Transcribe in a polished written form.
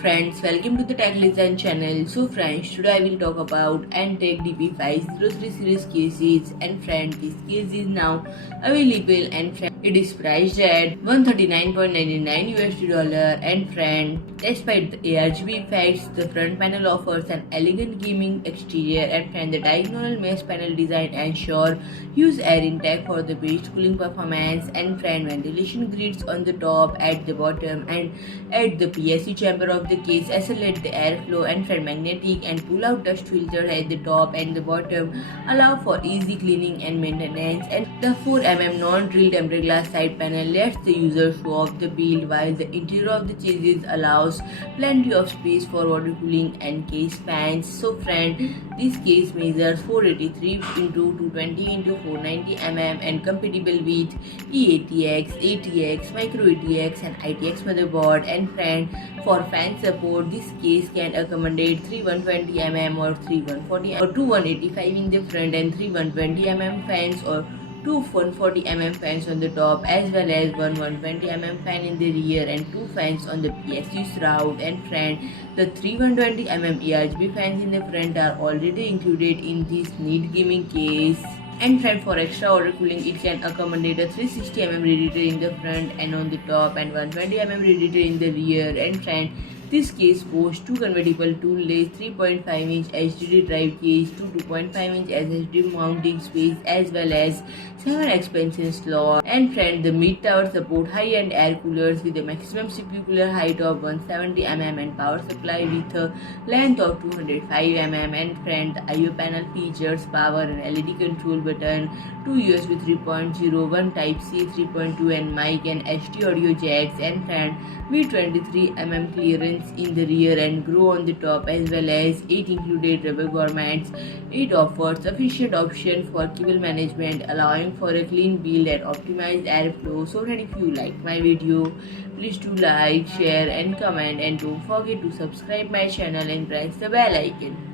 friends, welcome to the Tech Design channel. So friends, today I will talk about Antec DP503 series cases, and friend, this case is now available, and friend, it is priced at $139.99 and friend, despite the ARGB effects, the front panel offers an elegant gaming exterior, and friend, the diagonal mesh panel design ensure use air intake for the best cooling performance, and friend, ventilation grids on the top, at the bottom, and at the PSC chamber of the case accelerate the airflow, and friend, magnetic and pull-out dust filter at the top and the bottom allow for easy cleaning and maintenance, and the 4 mm non-drilled tempered glass side panel lets the user show off the build, while the interior of the chassis allows plenty of space for water cooling and case fans. So friend, this case measures 483 into 220 into 490 mm and compatible with eATX, ATX, micro ATX and ITX motherboard, and friend, for fan support, this case can accommodate 3 120 mm or 3 140 or 2 185 in the front, and 3 120 mm fans or 2 140 mm fans on the top, as well as 1 120 mm fan in the rear and 2 fans on the PSU shroud, and friend, the 3 120 mm ARGB fans in the front are already included in this neat gaming case. And friend, for extra water cooling, it can accommodate a 360 mm radiator in the front and on the top, and 120 mm radiator in the rear, and friend, this case boasts 2 convertible tool-less 3.5-inch HDD drive case, 2.5-inch SSD mounting space, as well as 7 expansion slots. And friend, the mid-tower support high-end air coolers with a maximum CPU cooler height of 170 mm and power supply with a length of 205 mm. And friend, the I/O panel features power and LED control button, 2 USB 3.0, 1 Type-C 3.2 and mic and HD audio jacks, and friend, with 23 mm clearance in the rear and grow on the top, as well as 8 included rubber garments. It offers sufficient option for cable management, allowing for a clean build and optimized airflow. So friend, if you like my video, please do like, share and comment, and don't forget to subscribe my channel and press the bell icon.